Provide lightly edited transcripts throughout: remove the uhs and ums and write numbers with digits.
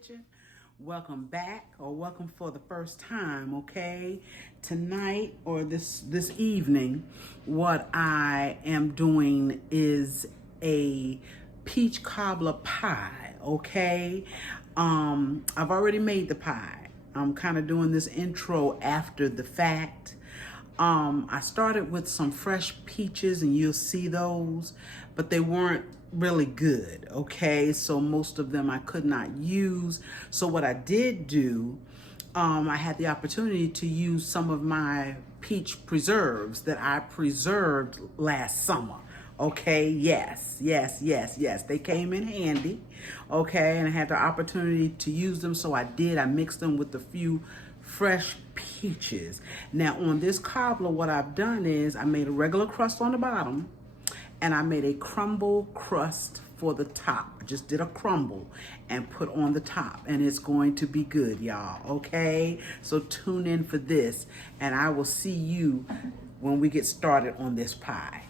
kitchen. Welcome back, or welcome for the first time, okay? Tonight or this evening, what I am doing is a peach cobbler pie, okay? I've already made the pie. I'm kind of doing this intro after the fact. I started with some fresh peaches, and you'll see those, but they weren't really good, okay? So most of them I could not use. So what I did do, I had the opportunity to use some of my peach preserves that I preserved last summer. Okay, yes. They came in handy, okay, and I had the opportunity to use them, so I did. I mixed them with a few fresh peaches. Now on this cobbler, what I've done is I made a regular crust on the bottom, and I made a crumble crust for the top. I just did a crumble and put on the top, and it's going to be good, y'all, okay? So tune in for this, and I will see you when we get started on this pie.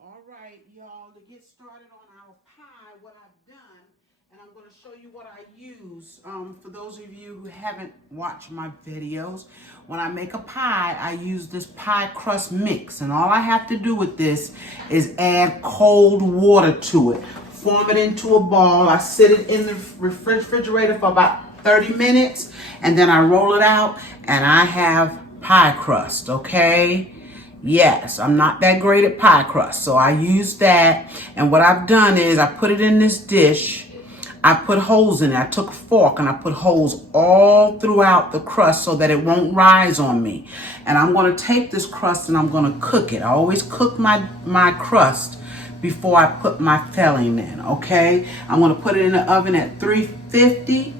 All right, y'all, to get started on our pie, what I've done, and I'm going to show you what I use. For those of you who haven't watched my videos, when I make a pie, I use this pie crust mix, and all I have to do with this is add cold water to it. Form it into a ball. I sit it in the refrigerator for about 30 minutes, and then I roll it out, and I have pie crust, okay? Yes, I'm not that great at pie crust, so I use that, and what I've done is I put it in this dish. I put holes in it. I took a fork and I put holes all throughout the crust so that it won't rise on me. And I'm going to take this crust and I'm going to cook it. I always cook my crust before I put my filling in, okay? I'm going to put it in the oven at 350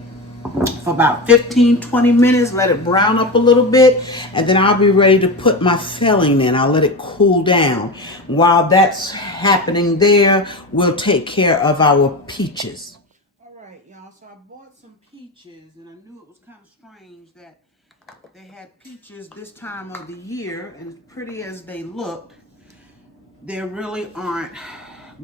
for about 15-20 minutes. Let it brown up a little bit, and then I'll be ready to put my filling in. I'll let it cool down. While that's happening there, we'll take care of our peaches. So I bought some peaches, and I knew it was kind of strange that they had peaches this time of the year, and as pretty as they looked, they really aren't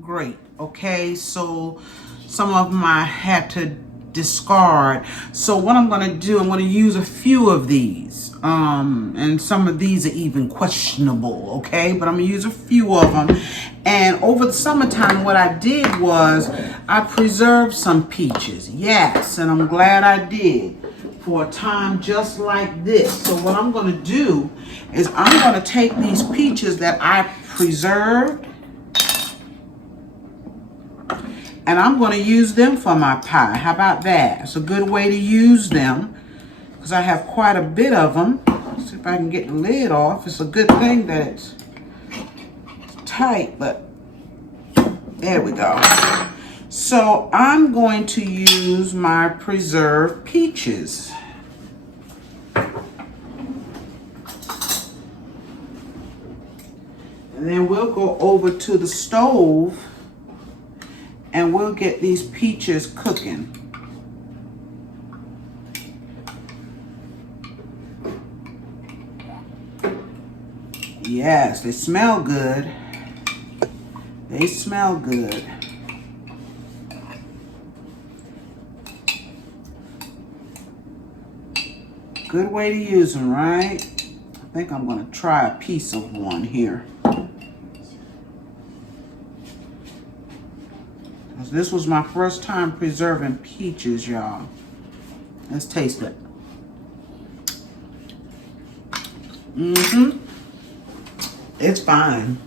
great, okay? So some of them I had to discard. So what I'm going to do, I'm going to use a few of these, and some of these are even questionable, okay? But I'm going to use a few of them. And over the summertime, what I did was I preserved some peaches. Yes, and I'm glad I did, for a time just like this. So what I'm going to do is I'm going to take these peaches that I preserved, and I'm going to use them for my pie. How about that? It's a good way to use them, because I have quite a bit of them. Let's see if I can get the lid off. It's a good thing that it's tight, but there we go. So I'm going to use my preserved peaches. And then we'll go over to the stove and we'll get these peaches cooking. Yes, they smell good. They smell good. Good way to use them, right? I think I'm going to try a piece of one here. This was my first time preserving peaches, y'all. Let's taste it. It's fine.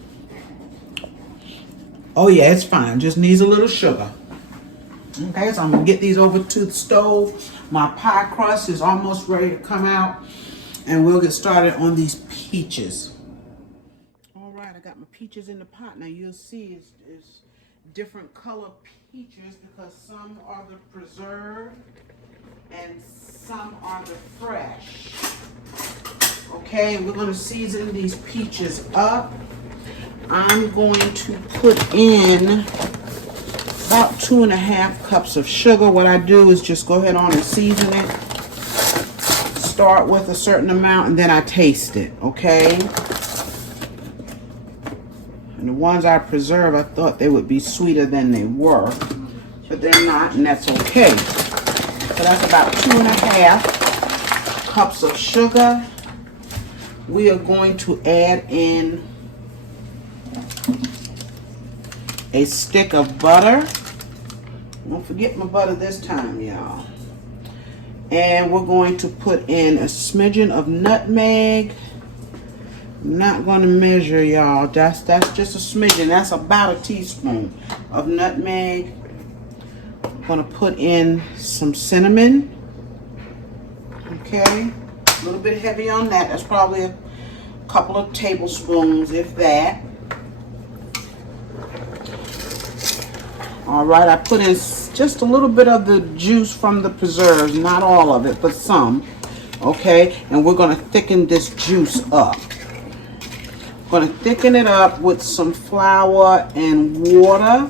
Oh yeah, it's fine. Just needs a little sugar. Okay, so I'm gonna get these over to the stove. My pie crust is almost ready to come out, and we'll get started on these peaches. All right, I got my peaches in the pot. Now you'll see it's different color peaches, because some are the preserved and some are the fresh. Okay, we're going to season these peaches up. I'm going to put in about 2.5 cups of sugar. What I do is just go ahead on and season it. Start with a certain amount and then I taste it, okay? And the ones I preserve, I thought they would be sweeter than they were. but they're not, and that's okay. So that's about 2½ cups of sugar. We are going to add in a stick of butter. Don't forget my butter this time, y'all. And we're going to put in a smidgen of nutmeg. I'm not going to measure, y'all. That's just a smidgen. That's about a teaspoon of nutmeg. I'm going to put in some cinnamon. Okay, a little bit heavy on that. That's probably a couple of tablespoons, if that. All right, I put in just a little bit of the juice from the preserves, not all of it, but some. Okay, and we're going to thicken this juice up. Going to thicken it up with some flour and water.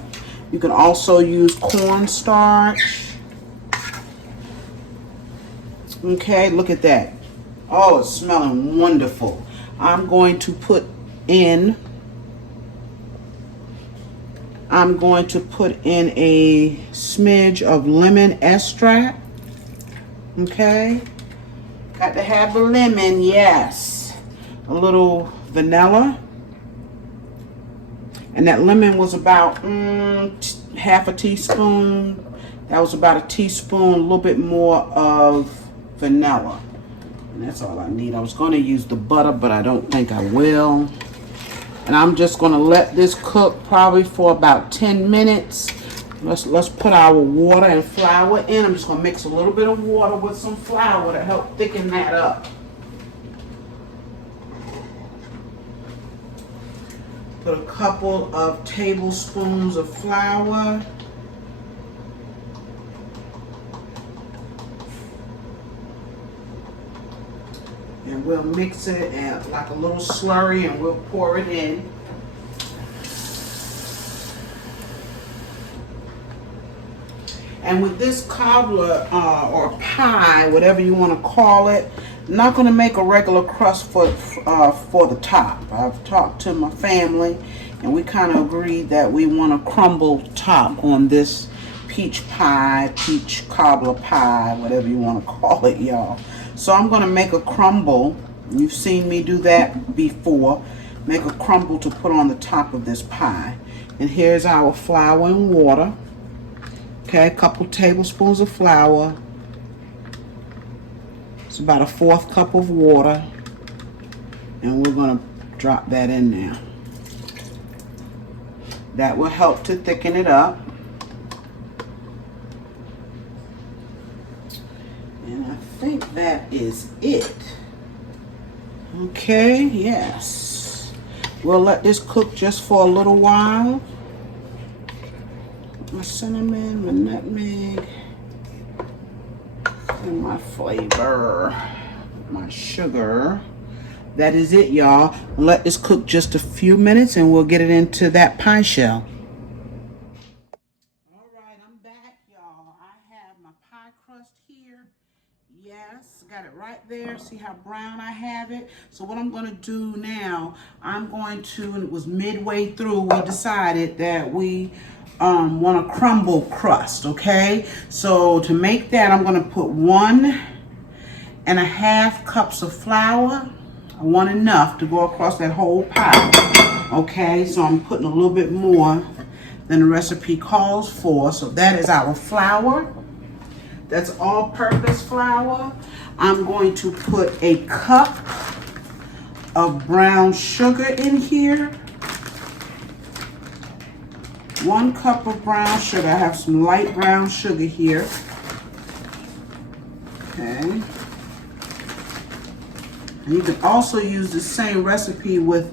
You can also use cornstarch. Okay, look at that. Oh, it's smelling wonderful. I'm going to put in a smidge of lemon extract. Okay, got to have the lemon, yes. A little vanilla, and that lemon was about half a teaspoon. That was about a teaspoon, a little bit more of vanilla, and that's all I need. I was going to use the butter, but I don't think I will. And I'm just going to let this cook probably for about 10 minutes. Let's put our water and flour in. I'm just going to mix a little bit of water with some flour to help thicken that up. Put a couple of tablespoons of flour. And we'll mix it and like a little slurry, and we'll pour it in. And with this cobbler or pie, whatever you want to call it, I'm not going to make a regular crust for the top. I've talked to my family, and we kind of agreed that we want a crumble top on this peach pie, peach cobbler pie, whatever you want to call it, y'all. So I'm going to make a crumble. You've seen me do that before. Make a crumble to put on the top of this pie. And here's our flour and water. Okay, a couple tablespoons of flour. It's about a 1/4 cup of water. And we're going to drop that in there. That will help to thicken it up. And I think that is it. Okay, yes. We'll let this cook just for a little while. My cinnamon, my nutmeg, and my flavor, my sugar. That is it, y'all. Let this cook just a few minutes and we'll get it into that pie shell. All right, I'm back, y'all. I have my pie crust here. Yes, got it right there. See how brown I have it? So what I'm going to do now, and it was midway through, we decided that we want a crumble crust, okay? So to make that, I'm going to put 1½ cups of flour. I want enough to go across that whole pie, okay? So I'm putting a little bit more than the recipe calls for. So that is our flour. That's all-purpose flour. I'm going to put a cup of brown sugar in here. 1 cup of brown sugar. I have some light brown sugar here. Okay. And you can also use the same recipe with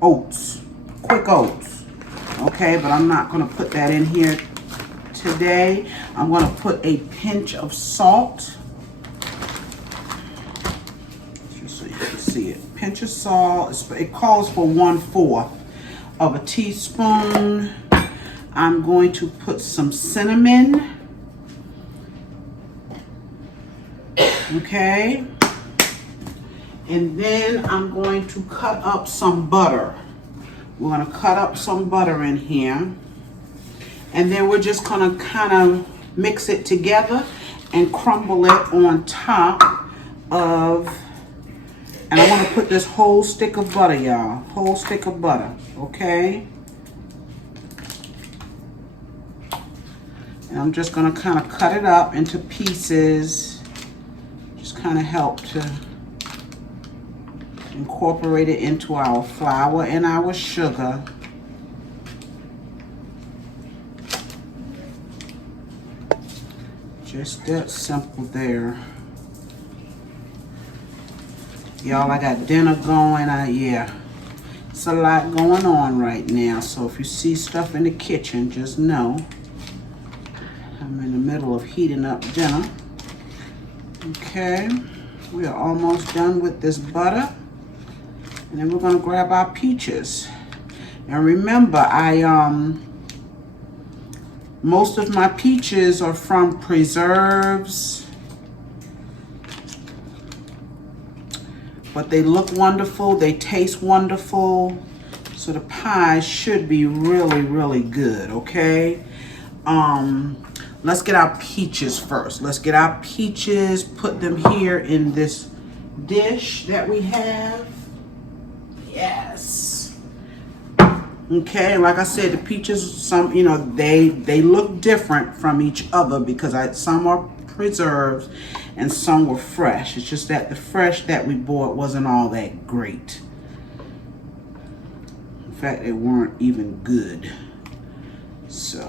oats, quick oats. Okay, but I'm not going to put that in here today. I'm going to put a pinch of salt. Just so you can see it. Pinch of salt. It calls for 1/4 of a teaspoon. I'm going to put some cinnamon. Okay. And then I'm going to cut up some butter. We're going to cut up some butter in here. And then we're just gonna kind of mix it together and crumble it on top of, and I want to put this whole stick of butter, y'all. Whole stick of butter, okay? And I'm just gonna kind of cut it up into pieces. Just kind of help to incorporate it into our flour and our sugar. Just that simple there. Y'all, I got dinner going. Yeah, it's a lot going on right now. So if you see stuff in the kitchen, just know I'm in the middle of heating up dinner. Okay, we are almost done with this butter. And then we're gonna grab our peaches. And remember, most of my peaches are from preserves, but they look wonderful, they taste wonderful, so the pie should be really, really good, okay? Let's get our peaches first. Let's get our peaches, put them here in this dish that we have. Yes. Okay, like I said, the peaches, some, you know, they look different from each other because some are preserves and some were fresh. It's just that the fresh that we bought wasn't all that great. In fact, they weren't even good. So,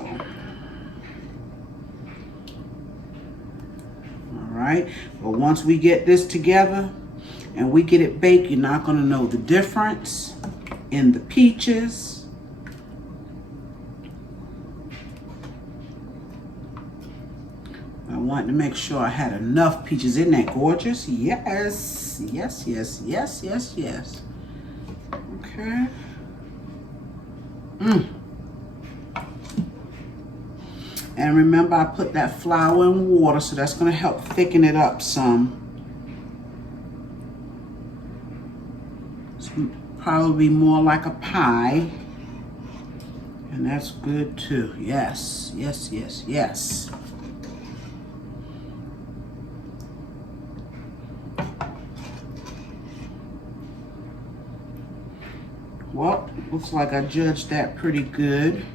all right. But once we get this together and we get it baked, you're not going to know the difference in the peaches. I wanted to make sure I had enough peaches. Isn't that gorgeous? Yes, yes, yes, yes, yes, yes. Okay. And remember, I put that flour in water, so that's going to help thicken it up some. It's probably more like a pie. And that's good too. Yes, yes, yes, yes. Well, looks like I judged that pretty good.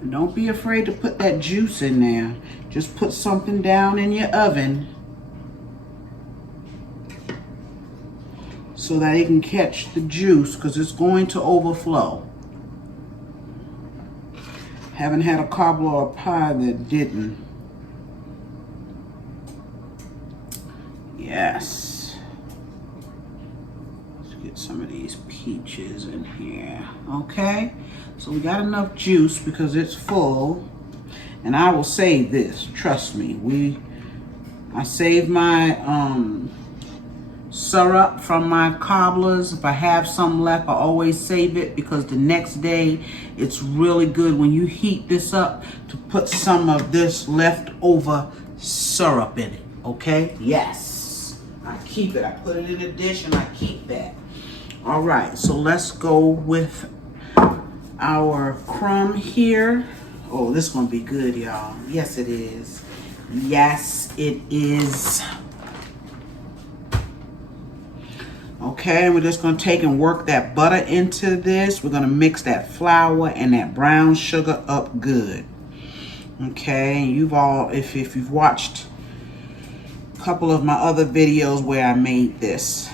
And don't be afraid to put that juice in there. Just put something down in your oven so that it can catch the juice, because it's going to overflow. Haven't had a cobbler pie that didn't. Yes. Let's get some of these peaches in here. Okay, so we got enough juice because it's full. And I will save this, trust me. I save my syrup from my cobblers. If I have some left, I always save it, because the next day it's really good when you heat this up to put some of this leftover syrup in it. Okay, yes, I keep it. I put it in a dish and I keep that. All right, so let's go with our crumb here. Oh, this is gonna be good, y'all. Yes, it is. Yes, it is. Okay, we're just gonna take and work that butter into this. We're gonna mix that flour and that brown sugar up good. Okay, if you've watched a couple of my other videos where I made this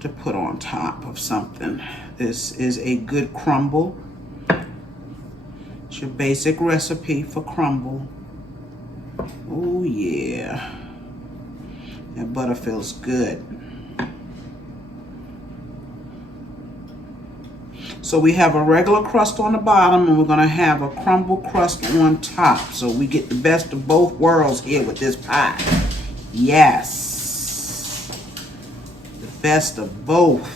to put on top of something, this is a good crumble. It's your basic recipe for crumble. Oh yeah, that butter feels good. So we have a regular crust on the bottom, and we're gonna have a crumble crust on top. So we get the best of both worlds here with this pie. Yes, the best of both.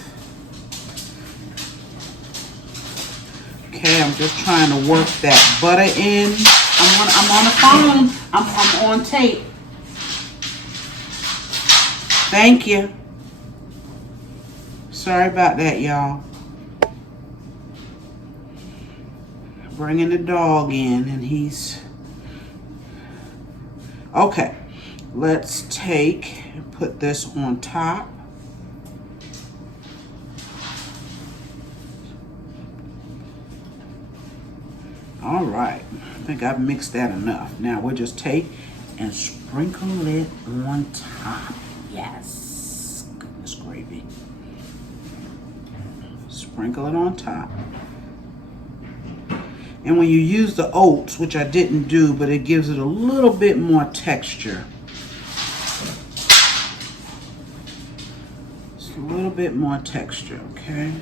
Okay, I'm just trying to work that butter in. I'm on the phone. I'm on tape. Thank you. Sorry about that, y'all. bringing the dog in, and he's... Okay, let's take and put this on top. All right, I think I've mixed that enough. Now we'll just take and sprinkle it on top. Yes, goodness gravy. Sprinkle it on top. And when you use the oats, which I didn't do, but it gives it a little bit more texture. Just a little bit more texture, okay?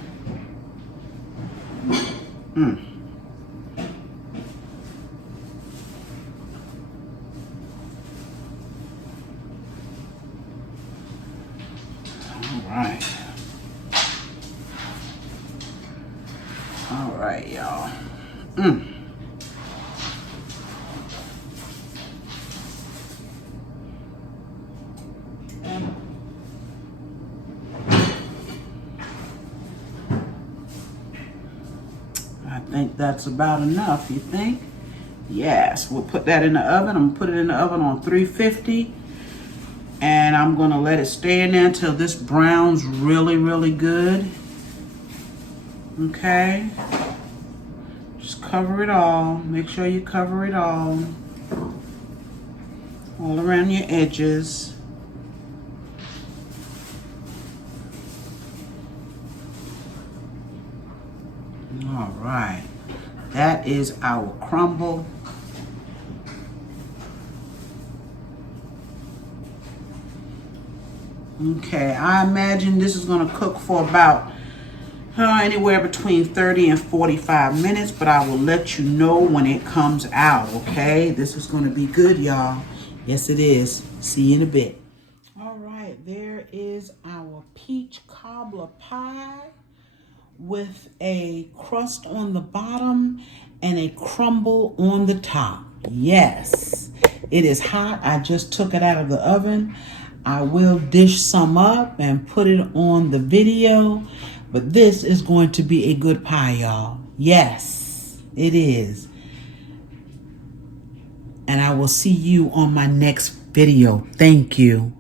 All right, y'all. I think that's about enough, you think? Yes, we'll put that in the oven. I'm gonna put it in the oven on 350. And I'm gonna let it stay in there until this browns really, really good. Okay. Just cover it all. Make sure you cover it all around your edges. All right. That is our crumble. Okay, I imagine this is going to cook for about anywhere between 30 and 45 minutes, but I will let you know when it comes out, okay? This is going to be good, y'all. Yes, it is. See you in a bit. All right, there is our peach cobbler pie with a crust on the bottom and a crumble on the top. Yes, it is hot. I just took it out of the oven. I will dish some up and put it on the video, but this is going to be a good pie, y'all. Yes, it is. And I will see you on my next video. Thank you.